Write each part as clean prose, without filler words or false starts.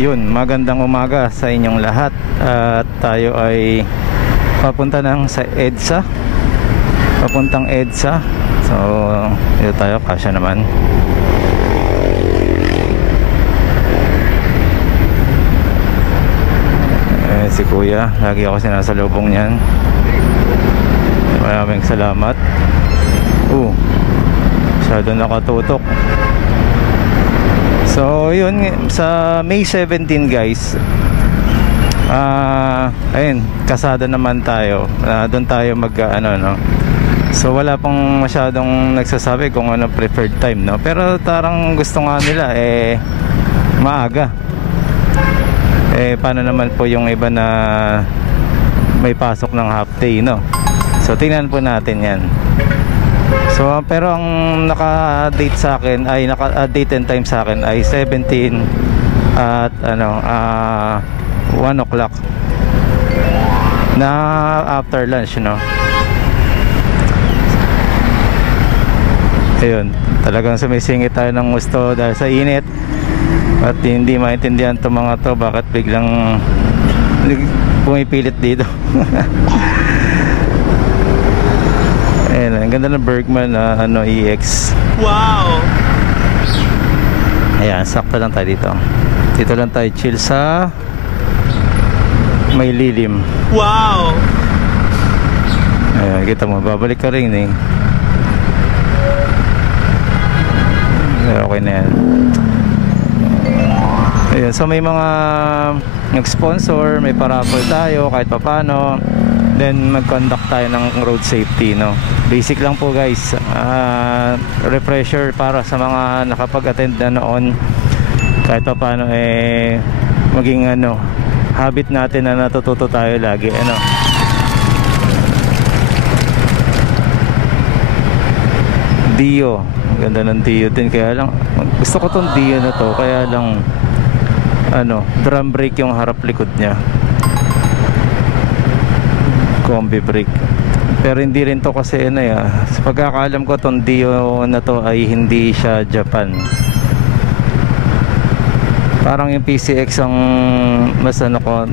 Yun, magandang umaga sa inyong lahat. At tayo ay papunta ng sa EDSA. Papuntang EDSA. So, dito tayo, kasya naman. Si kuya, lagi ako sinasalubong niyan. Maraming salamat. Masyado nakatutok. So yun, sa May 17 guys, ayun, kasada naman tayo. Doon tayo mag no. So wala pang masyadong nagsasabi kung ano preferred time, no. Pero tarang gusto nga nila maaga. Paano naman po yung iba na may pasok ng half day, no? So tingnan po natin yan. So pero ang naka-date sa akin ay naka-date and time sa akin ay 17 at 1 o'clock na after lunch, no? Ayun, talagang sumisingit tayo ng gusto dahil sa init. At hindi maintindihan itong mga to bakit biglang pumipilit dito. Ayan, ang ganda ng Bergman EX. Wow! Ayan, sakto lang tayo dito. Dito lang tayo chill sa may lilim. Wow! Ayan, kita mo, babalik ka rin okay na yan. Ayan, so may mga nag-sponsor, may paraffle tayo kahit papano. Then mag-conduct tayo ng road safety, no. Basic lang po guys, refresher para sa mga nakapag-attend na noon. Kahit papano maging habit natin na natututo tayo lagi, Dio, ganda ng Dio din. Kaya lang gusto ko tong Dio na to, kaya lang drum brake yung harap likod niya, combi brake. Pero hindi rin to kasi sa pagkakaalam ko tong Dio na to ay hindi siya Japan. Parang yung PCX ang mas ko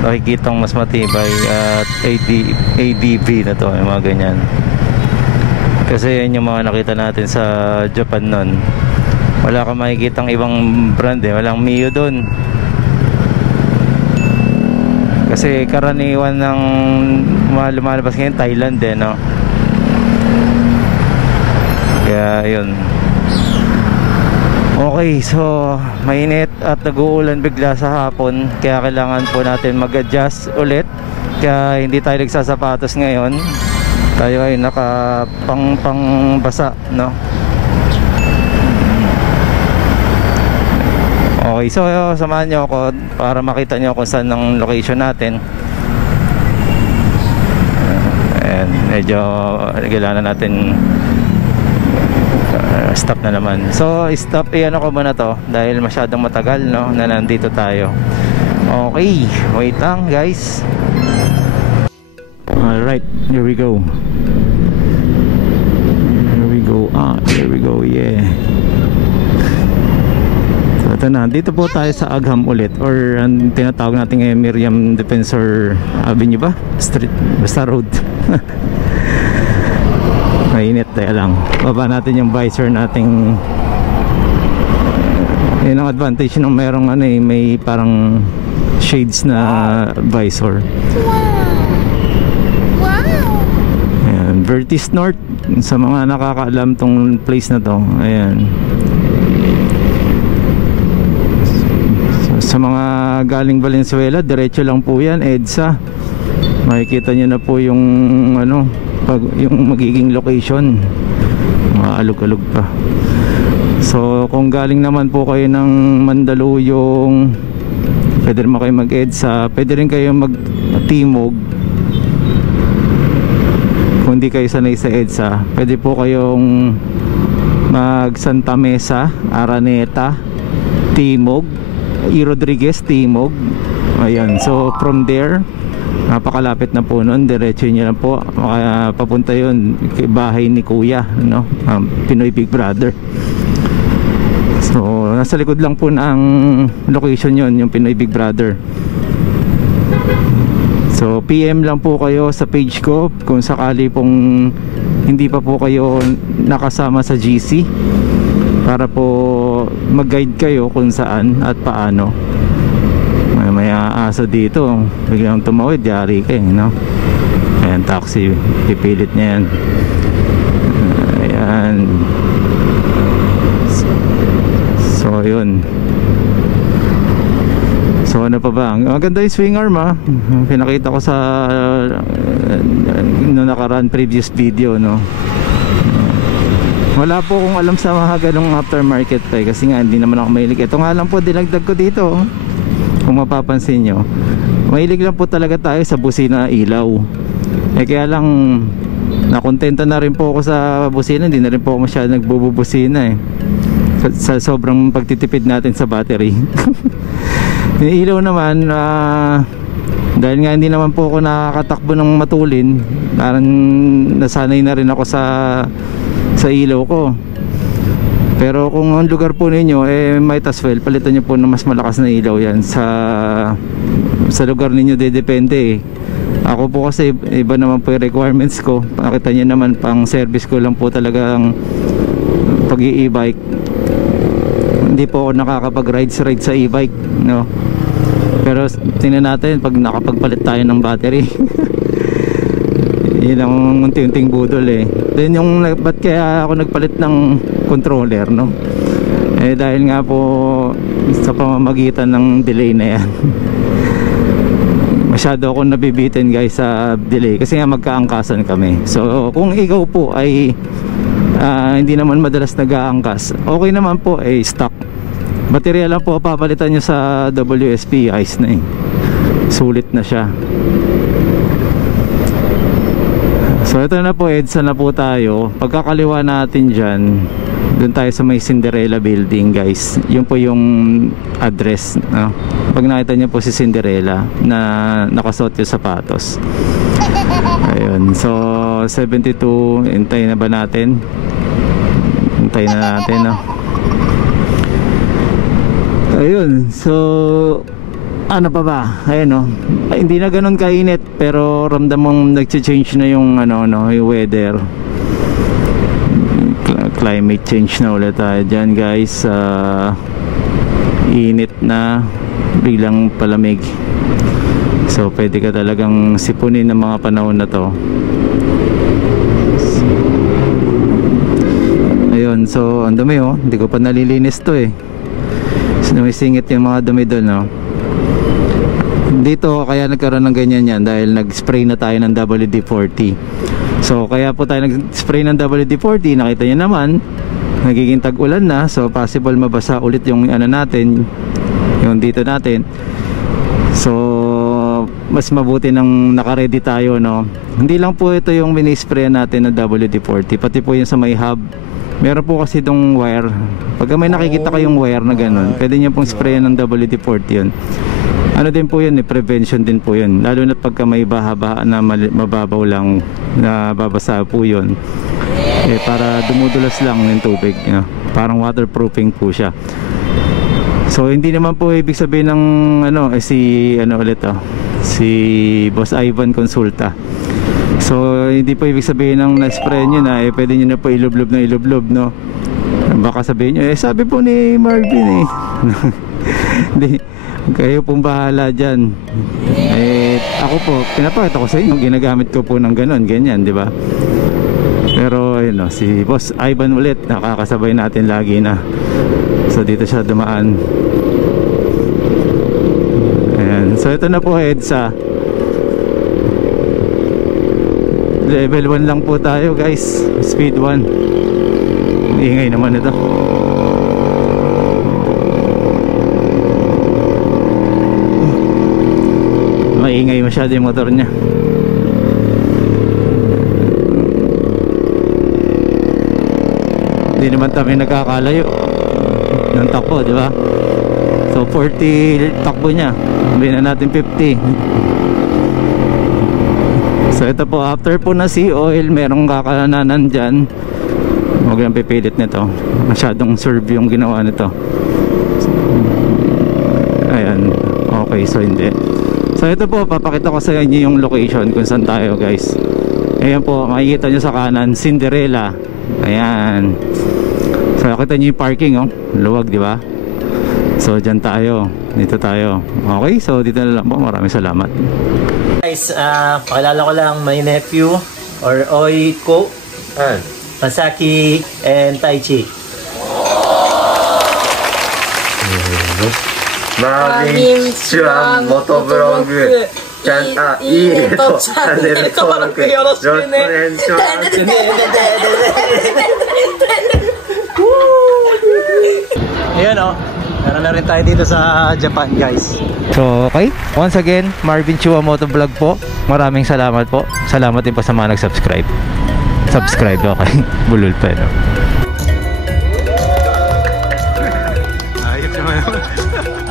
nakikitang mas matibay at ADV na to, yung mga ganyan. Kasi yun yung mga nakita natin sa Japan nun. Wala kang makikitang ibang brand walang Mio doon. Kasi karaniwan ng lumalabas ngayon Thailand no. Kaya yun. Okay, so mainit at nag-uulan bigla sa hapon, kaya kailangan po natin mag-adjust ulit. Kaya hindi tayo nagsasapatos ngayon. Tayo ay naka pang basa, no. Okay, so samahan nyo ako para makita nyo kung saan ang location natin. Ayan, medyo kailangan natin stop na naman. So stop, ko muna to dahil masyadong matagal, no, na nandito tayo. Okay, wait lang guys. Alright, here we go. Here we go, yeah. Ito na, dito po tayo sa Agham ulit, or ang tinatawag natin Miriam Defensor Avenue ba? Street, basta road. Mainit, tayo lang. Baba natin yung visor nating. Yun ang advantage ng merong may parang shades na visor. Wow! Ayan, Vertis North. Sa mga nakakaalam tong place na to, ayan. Sa mga galing Valenzuela, diretso lang po yan, EDSA. Makikita nyo na po yung yung magiging location. Maalog-alog pa. So kung galing naman po kayo ng Mandaluyong, pwede naman kayo mag-EDSA, pwede rin kayo mag-Timog. Kung hindi kayo sanay sa EDSA, pwede po kayong mag Santa Mesa, Araneta, Timog, E. Rodriguez, Timog. Ayan, so from there napakalapit na po nun, diretso nyo lang po papunta yun bahay ni Kuya, no? Pinoy Big Brother. So nasa likod lang po ng location yon, yung Pinoy Big Brother. So PM lang po kayo sa page ko kung sakali pong hindi pa po kayo nakasama sa GC, para po mag-guide kayo kung saan at paano. May aasa dito, biglang tumawid, yari kayo, no? Ayan, taxi, pipilit niya yan. Ayan. So yun. So ano pa ba? Ang maganda yung swing arm, ha? Pinakita ko sa no nakaraan previous video, no? Wala po akong alam sa mga ganong aftermarket pa, kasi nga hindi naman ako mahilig. Ito nga lang po dinagdag ko dito, kung mapapansin nyo. Mahilig lang po talaga tayo sa busina ilaw. Kaya lang nakontento na rin po ako sa busina. Hindi na rin po ako masyado nagbubusina sa sobrang pagtitipid natin sa battery. Yung ilaw naman, dahil nga hindi naman po ako nakakatakbo ng matulin, parang nasanay na rin ako sa ilaw ko. Pero kung ang lugar po ninyo might as well palitan nyo po ng mas malakas na ilaw. Yan sa lugar ninyo depende. Ako po kasi iba naman po yung requirements ko. Nakita nyo naman, pang service ko lang po talaga ang pag-i-e-bike. Hindi po ako nakakapag-ride sa e-bike, no? Pero tingnan natin pag nakapagpalit tayo ng battery. Yun ang unti-unting budol. Then yung ba't kaya ako nagpalit ng controller, no? Dahil nga po sa pamamagitan ng delay na yan. Masyado ako nabibitin, guys, sa delay kasi nga magkaangkasan kami. So kung ikaw po ay hindi naman madalas nag-aangkas, okay naman po, stock baterya lang po papalitan nyo sa WSP, ayos na sulit na siya. So ito na po, EDSA na po tayo. Pagkakaliwa natin dyan, doon tayo sa may Cinderella building, guys. Yun po yung address, no? Pag nakita nyo po si Cinderella na nakasuot yung sapatos. Ayun, so 72. Hintayin na ba natin? Hintayin na natin, no? Ayun, so ano pa ba? Ayun, no? Hindi na ganun kainit, pero ramdam mong nag-change na yung yung weather. Climate change na ulit tayo dyan, guys. Init na, biglang palamig. So pwede ka talagang sipunin ng mga panahon na to. Ayun, so ang dumi, hindi ko pa nalilinis to Sumisingit yung mga dumi doon, no? Dito kaya nagkaroon ng ganyan yan dahil nag-spray na tayo ng WD-40. So kaya po tayo nag-spray ng WD-40. Nakita nyo naman, nagiging tag-ulan na, so possible mabasa ulit yung natin, yung dito natin. So mas mabuti nang naka-ready tayo, no? Hindi lang po ito yung mini-spray natin ng WD-40, pati po yung sa may hub. Meron po kasi itong wire. Pag may nakikita kayong wire na ganun, pwede nyo pong sprayan ng WD-40 yun. Ano din po yun, prevention din po yun. Lalo na pagka may baha-baha na mababaw lang, na babasa po yun, para dumudulas lang yung tubig, parang waterproofing po siya. So hindi naman po ibig sabihin ng si Boss Ivan Consulta. So hindi po ibig sabihin ng na-spray nyo na pwede nyo na po ilublob na ilublob, no? Baka sabihin nyo, sabi po ni Marvin Hindi, kayo pong bahala dyan. Ako po, pinapakita ko sa inyo, ginagamit ko po ng ganun, ganyan, di ba? Pero ayun, si Boss Ivan ulit, nakakasabay natin lagi na. So dito siya dumaan. Ayan, so ito na po, EDSA. Level 1 lang po tayo, guys. Speed 1. Ingay naman ito. Maingay masyado yung motor niya. Hindi naman kami nagkakalayo ng takbo, di ba? So 40 takbo niya. Sabihin na natin 50. So ito po, after po na sea oil, merong kakananan dyan. Huwag lang pipilit nito, masyadong serve yung ginawa nito. okay, so hindi. So ito po, papakita ko sa inyo yung location kung saan tayo guys. Ayan po, makikita nyo sa kanan, Cinderella. Ayan. So nakita nyo yung parking, oh, luwag, di ba? So dyan tayo, dito tayo. Okay, so dito na lang po, maraming salamat. Guys, pakilala ko lang my nephew or Oiko, Masaki and Taichi. Marvin Chua Motovlog いいねとチャンネル登録よろしくね。Ayan o, meron na rin tayo dito sa Japan guys. So okay, once again, Marvin Chua Motovlog po. Maraming salamat po. Salamat din po sa mga nag-subscribe. Subscribe, okay. Bulol pa, no? Ayos naman.